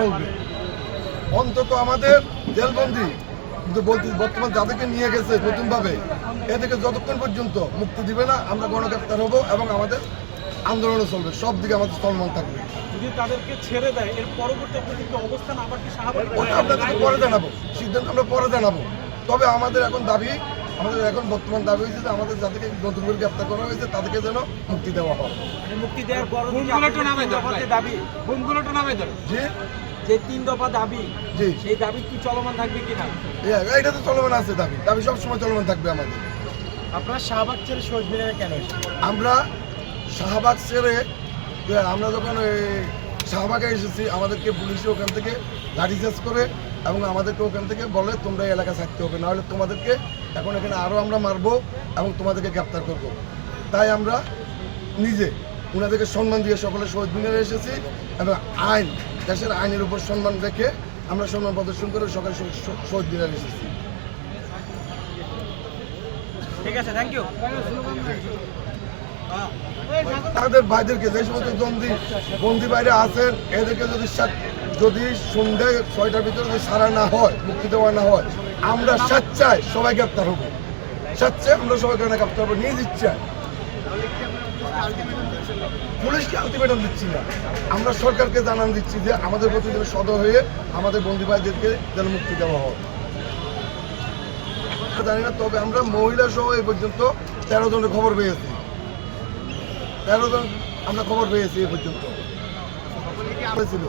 চলবে অন্তত আমাদের জেলবন্দি কিন্তু বলতে বর্তমান যাদেরকে নিয়ে গেছে নতুনভাবে এদেরকে যতক্ষণ পর্যন্ত মুক্তি দিবে না আমরা গণগ্রেপ্তার হব এবং আমাদের আন্দোলনও চলবে। সব দিকে আমাদের চলমান থাকবে। যদি তাদেরকে ছেড়ে দেয় এর পরবর্তী অবস্থান আবার কি আপনাদেরকে পরে জানাব। সিদ্ধান্ত আমরা পরে জানাব। তবে আমাদের এখন দাবি আমাদের এখন বর্তমান দাবি হয়েছে যে আমাদের যাদেরকে নতুন করে গ্রেপ্তার করা হয়েছে তাদেরকে যেন মুক্তি দেওয়া হয়। মুক্তি দেওয়ার পর। দাবি জি? যে তিন দফা দাবি জি। সেই দাবি কি চলমান থাকবে কিনা? এটা তো চলমান আছে দাবি। দাবি সবসময় চলমান থাকবে আমাদের। আপনারা শাহবাগ ছেড়ে শহীদ মিনারে কেন আমরা শাহবাগ ছেড়ে আমরা যখন এই শাহবাগে এসেছি আমাদেরকে পুলিশ ওখান থেকে লাঠিচার্জ করে এবং আমাদেরকে ওখান থেকে বলে তোমরা এই এলাকা থাকতে হবে নাহলে তোমাদেরকে এখন এখানে আরও আমরা মারবো এবং তোমাদেরকে গ্রেপ্তার করব। তাই আমরা নিজে ওনাদেরকে সম্মান দিয়ে সকলে শহীদ মিনারে এসেছি এবং আইন দেশের আইনের উপর সম্মান রেখে আমরা সম্মান প্রদর্শন করে সকালে শহীদ- মিনারে এসেছি। ঠিক আছে থ্যাংক ইউ তাদের ভাইদেরকে যে সমস্ত বন্দি বন্দি বাইরে আছেন এদেরকে যদি যদি সন্ধ্যে ছয়টার ভিতরে যদি সারা না হয় মুক্তি দেওয়া না হয় আমরা স্বেচ্ছায় সবাই গ্রেপ্তার হব। স্বেচ্ছায় আমরা সবাইকে না গ্রেপ্তার হব নিজ ইচ্ছায়। পুলিশকে আলটিমেটাম দিচ্ছি না। আমরা সরকারকে জানান দিচ্ছি যে আমাদের প্রতি যেন সদয় হয়ে আমাদের বন্দি ভাইদেরকে যেন মুক্তি দেওয়া হয়। জানি না তবে আমরা মহিলা সহ এ পর্যন্ত তেরো জনের খবর পেয়েছি। তেরো জন আমরা খবর পেয়েছি এ পর্যন্ত। ছিল